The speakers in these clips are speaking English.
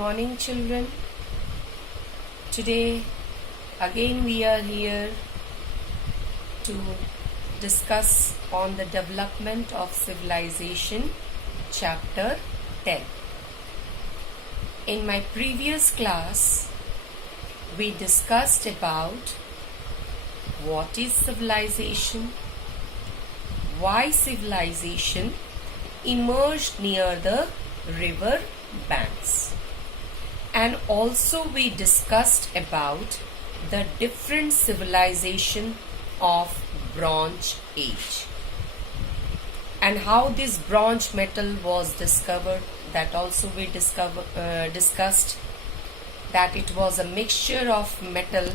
morning, children. Today again we are here to discuss on the development of civilization, chapter 10. In my previous class we discussed about what is civilization, why civilization emerged near the river banks, and also we discussed about the different civilization of Bronze Age and how this bronze metal was discovered. That also we discussed that it was a mixture of metal,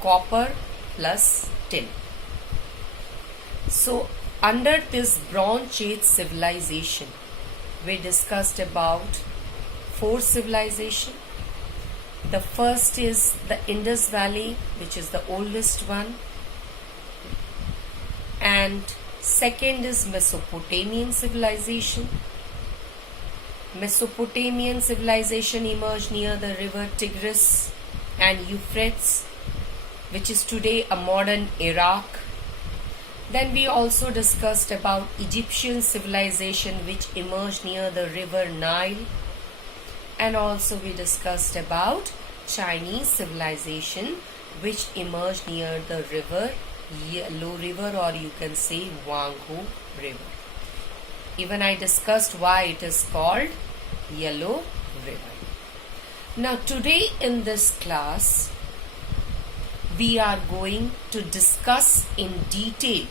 copper plus tin. So under this Bronze Age civilization we discussed about 4 civilizations. The first is the Indus Valley, which is the oldest one, and second is Mesopotamian civilization. Mesopotamian civilization emerged near the river Tigris and Euphrates, which is today a modern Iraq. Then we also discussed about Egyptian civilization, which emerged near the river Nile, and also we discussed about Chinese civilization, which emerged near the river Yellow River, or you can say Huanghe River. Even I discussed why it is called Yellow River. Now today in this class we are going to discuss in detail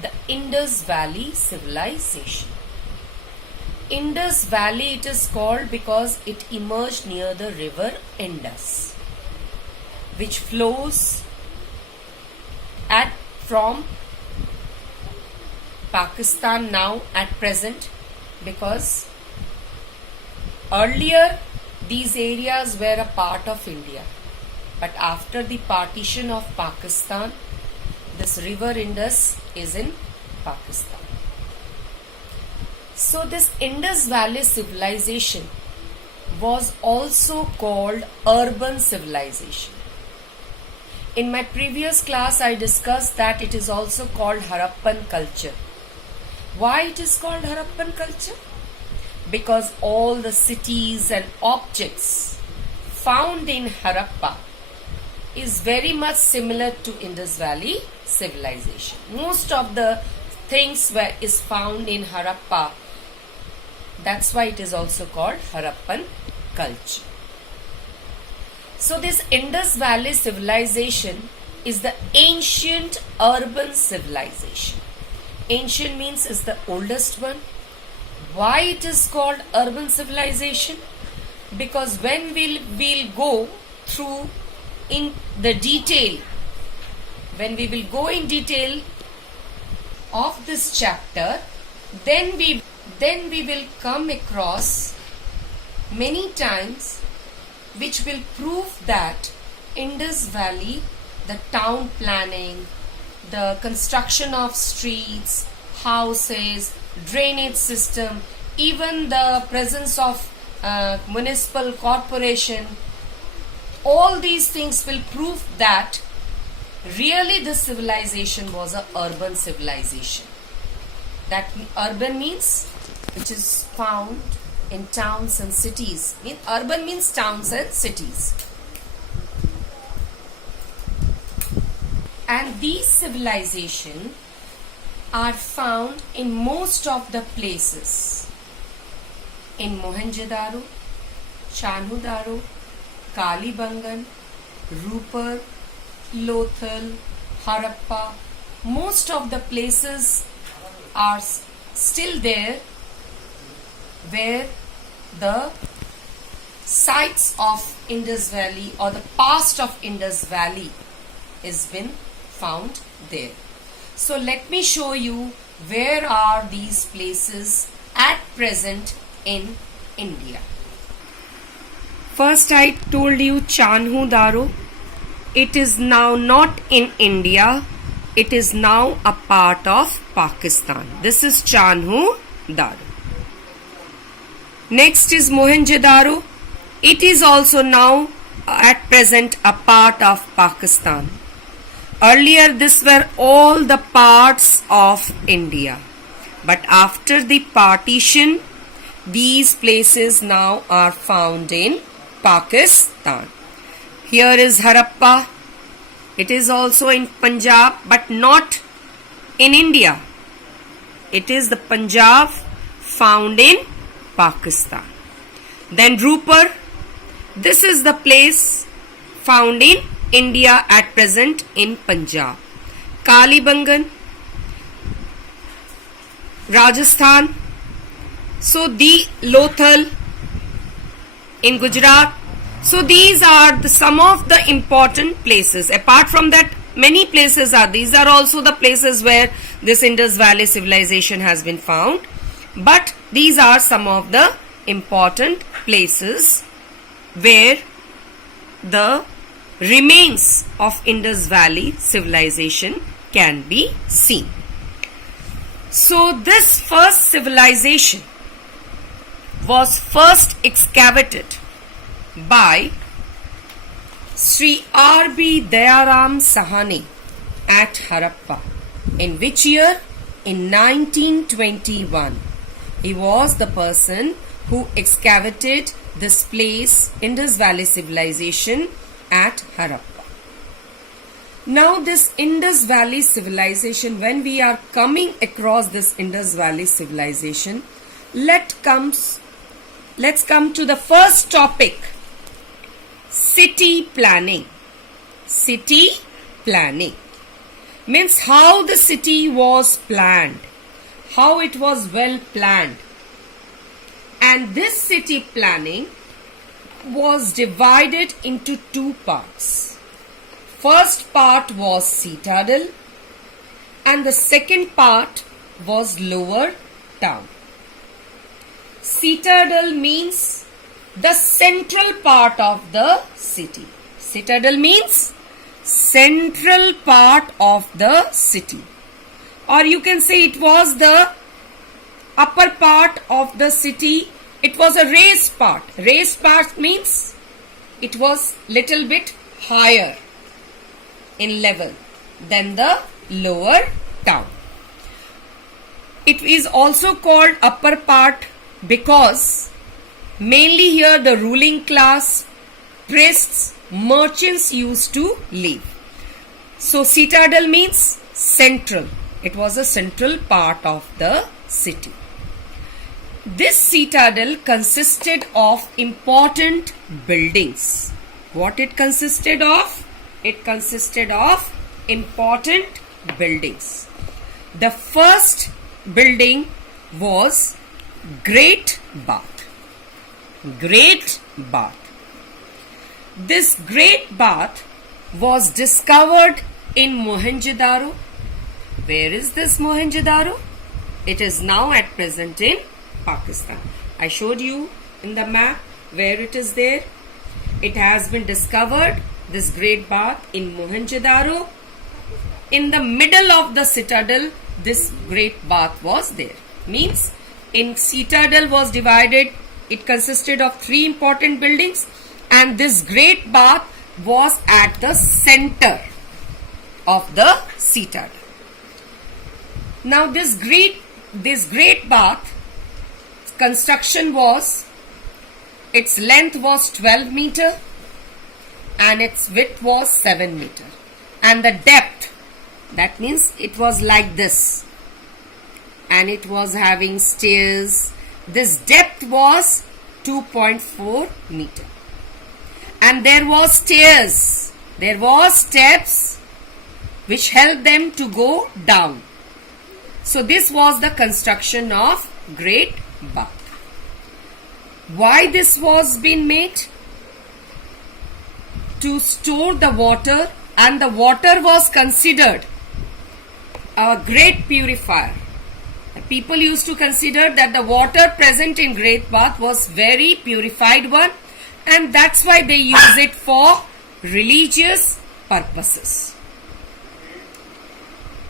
the Indus Valley civilization. Indus Valley it is called because it emerged near the river Indus, which flows from Pakistan now at present, because earlier these areas were a part of India, but after the partition of Pakistan, this river Indus is in Pakistan. So this Indus Valley civilization was also called urban civilization. In my previous class I discussed that it is also called Harappan culture. Why it is called Harappan culture? Because all the cities and objects found in Harappa is very much similar to Indus Valley civilization. Most of the things is found in Harappa. That's why it is also called Harappan culture. So this Indus Valley civilization is the ancient urban civilization. Ancient means is the oldest one. Why it is called urban civilization? Because when we'll go through in the detail, when we will go in detail of this chapter, then we will come across many times which will prove that Indus Valley, the town planning, the construction of streets, houses, drainage system, even the presence of municipal corporation, all these things will prove that really this civilization was an urban civilization. That urban means which is found in towns and cities. Urban means towns and cities. And these civilizations are found in most of the places. In Mohenjo-daro, Chenchu-daro, Kalibangan, Rupar, Lothal, Harappa, most of the places are still there where the sites of Indus Valley or the past of Indus Valley has been found there. So let me show you where are these places at present in India. First I told you Chenchu-daro. It is now not in India. It is now a part of Pakistan. This is Chenchu-daro. Next is Mohenjo-daro. It is also now at present a part of Pakistan. Earlier this were all the parts of India. But after the partition, these places now are found in Pakistan. Here is Harappa. It is also in Punjab, but not in India. It is the Punjab found in Pakistan. Then Rupar. This is the place found in India at present in Punjab. Kalibangan, Rajasthan. So the Lothal in Gujarat. So these are some of the important places. Apart from that, many places are. These are also the places where this Indus Valley civilization has been found. But these are some of the important places where the remains of Indus Valley civilization can be seen. So this first civilization was first excavated by Sri R.B. Dayaram Sahani at Harappa. In which year? In 1921. He was the person who excavated this place, Indus Valley civilization at Harappa. Now this Indus Valley civilization, when we are coming across this Indus Valley civilization, let's come to the first topic, city planning. City planning means how the city was planned, how it was well planned. And this city planning was divided into two parts. First part was citadel and the second part was lower town. Citadel means the central part of the city. Citadel means central part of the city. Or you can say it was the upper part of the city. It was a raised part. Raised part means it was little bit higher in level than the lower town. It is also called upper part because mainly here the ruling class, priests, merchants used to live. So citadel means central. It was a central part of the city. This citadel consisted of important buildings. What it consisted of? It consisted of important buildings. The first building was Great Bath. Great Bath. This Great Bath was discovered in Mohenjo-daro. Where is this Mohenjo-daro? It is now at present in Pakistan. I showed you in the map where it is there. It has been discovered, this Great Bath, in Mohenjo-daro. In the middle of the citadel, this Great Bath was there. Means in citadel was divided, it consisted of three important buildings and this Great Bath was at the center of the citadel. Now this Great Bath construction was, its length was 12 meter and its width was 7 meter. And the depth, that means it was like this. And it was having stairs. This depth was 2.4 meter. And there was stairs. There was steps which helped them to go down. So this was the construction of Great Bath. Why this was being made? To store the water, and the water was considered a great purifier. The people used to consider that the water present in Great Bath was very purified one, and that's why they use it for religious purposes.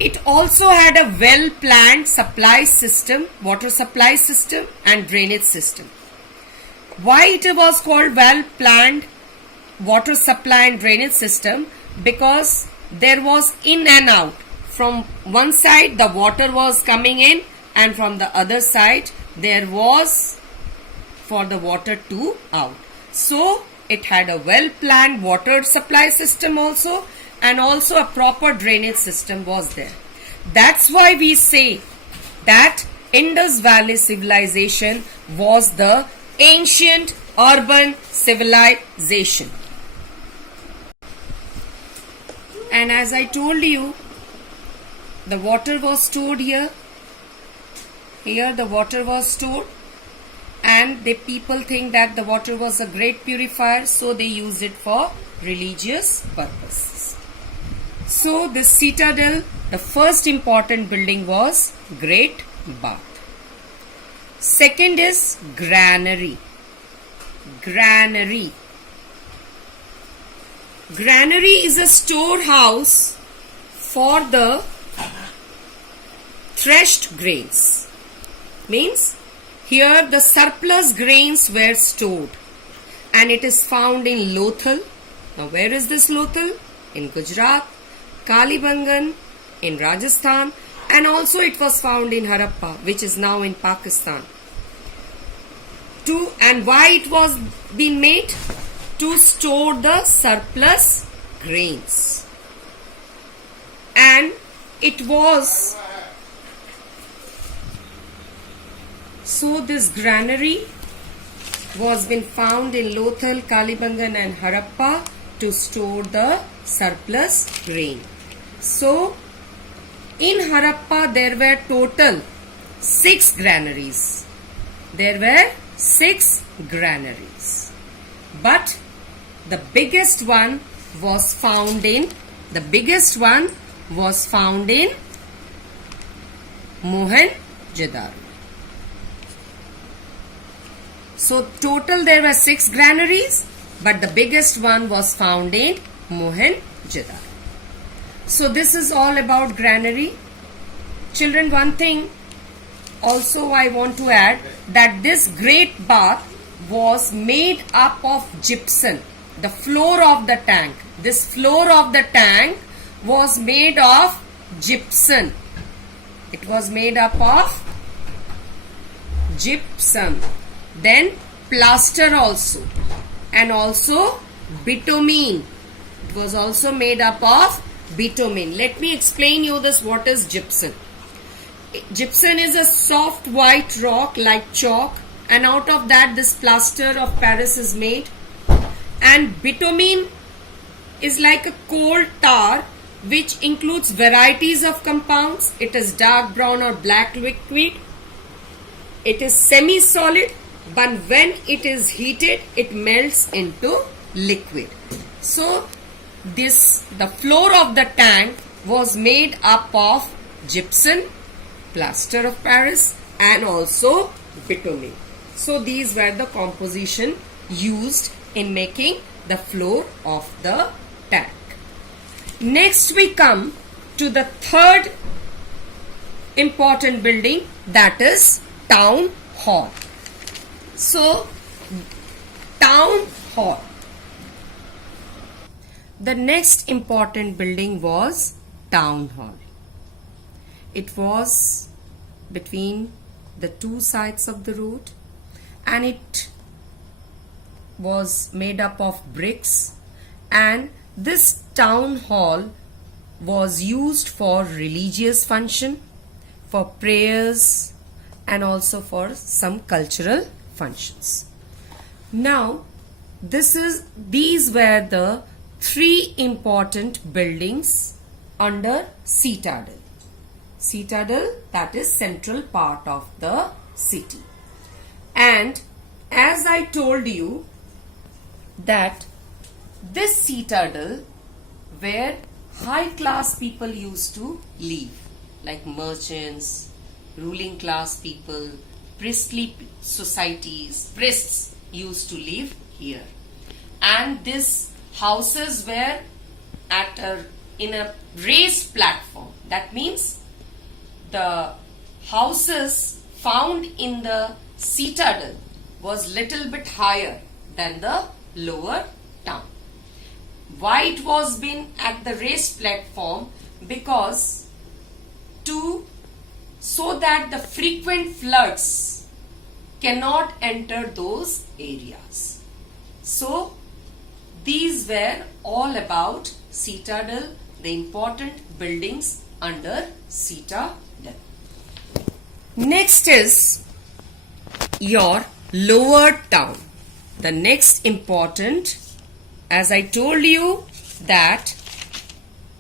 It also had a well-planned supply system, water supply system and drainage system. Why it was called well planned water supply and drainage system? Because there was in and out. From one side the water was coming in, and from the other side there was for the water to out. So it had a well planned water supply system also, and also a proper drainage system was there. That's why we say that Indus Valley civilization was the ancient urban civilization. And as I told you, the water was stored here. Here the water was stored, and the people think that the water was a great purifier, so they use it for religious purposes. So this citadel, the first important building was Great Bath. Second is granary. Granary. Granary is a storehouse for the threshed grains. Means here the surplus grains were stored, and it is found in Lothal. Now where is this Lothal? In Gujarat. Kalibangan in Rajasthan, and also it was found in Harappa, which is now in Pakistan. And why it was being made? To store the surplus grains. And it was, so this granary was been found in Lothal, Kalibangan and Harappa to store the surplus grain. So in Harappa there were total 6 granaries. There were 6 granaries. But the biggest one was found in Mohenjo-daro. So total there were 6 granaries, but the biggest one was found in Mohenjo-daro. So this is all about granary. Children, one thing also I want to add, that this great bath was made up of gypsum. The floor of the tank. This floor of the tank was made of gypsum. It was made up of gypsum. Then plaster also. And also bitumen. It was also made up of bitumen. Let me explain you this. What is gypsum? Gypsum is a soft white rock like chalk, and out of that this plaster of Paris is made. And bitumen is like a coal tar which includes varieties of compounds. It is dark brown or black liquid. It is semi-solid, but when it is heated it melts into liquid. So the floor of the tank was made up of gypsum, plaster of Paris and also bitumen. So these were the composition used in making the floor of the tank. Next we come to the third important building, that is town hall. So town hall. The next important building was town hall. It was between the two sides of the road, and it was made up of bricks, and this town hall was used for religious function, for prayers and also for some cultural functions. Now these were the 3 important buildings under citadel. Citadel, that is central part of the city. And as I told you that this citadel where high class people used to live, like merchants, ruling class people, priestly societies, priests used to live here. And these houses were in a raised platform. That means the houses found in the citadel was little bit higher than the lower town. Why it was been at the raised platform? Because so that the frequent floods cannot enter those areas. So these were all about citadel, the important buildings under citadel. Next is your lower town. The next important, as I told you that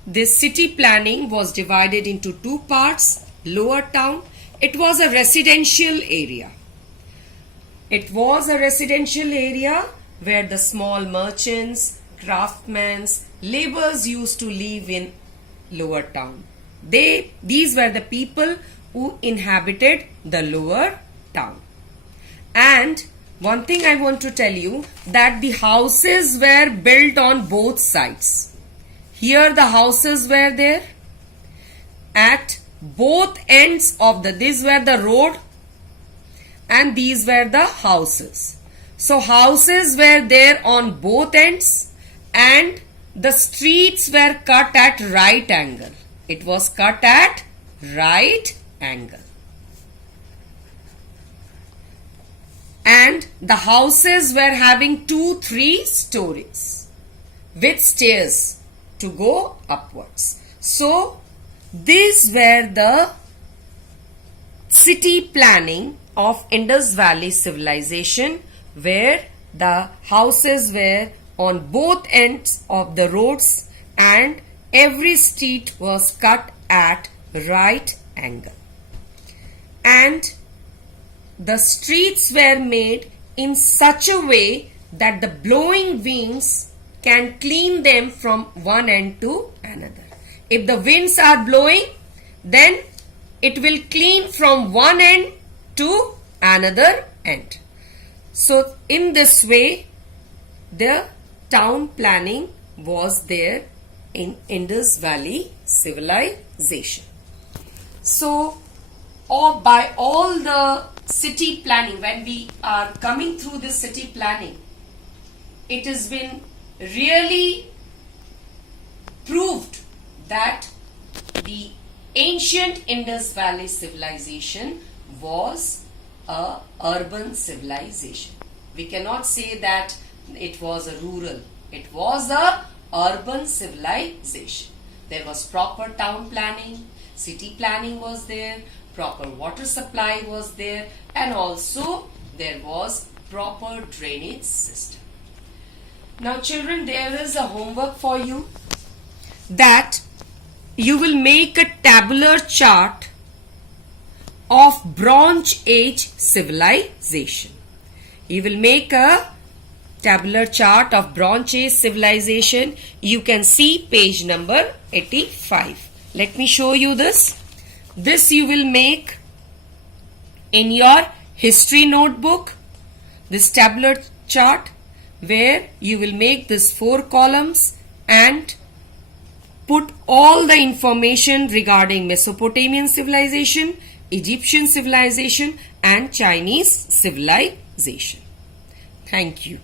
this city planning was divided into two parts. Lower town, it was a residential area. It was a residential area where the small merchants, craftsmen, laborers used to live in lower town. These were the people who inhabited the lower town. And one thing I want to tell you, that the houses were built on both sides. Here the houses were there. At both ends of these were the road and these were the houses. So houses were there on both ends and the streets were cut at right angle. It was cut at right angle. And the houses were having 2-3 stories with stairs to go upwards. So these were the city planning of Indus Valley civilization, where the houses were on both ends of the roads and every street was cut at right angle. And the streets were made in such a way that the blowing winds can clean them from one end to another. If the winds are blowing, then it will clean from one end to another end. So in this way, the town planning was there in Indus Valley civilization. So by all the city planning, when we are coming through this city planning, it has been really proved that the ancient Indus Valley civilization was a urban civilization. We cannot say that it was a rural. It was a urban civilization. There was proper town planning, city planning was there, proper water supply was there, and also there was proper drainage system. Now children, there is a homework for you, that you will make a tabular chart of Bronze Age civilization. You will make a tabular chart of Bronze Age civilization. You can see page number 85. Let me show you this. This you will make in your history notebook, this tabular chart, where you will make this 4 columns and put all the information regarding Mesopotamian civilization, Egyptian civilization and Chinese civilization. Thank you.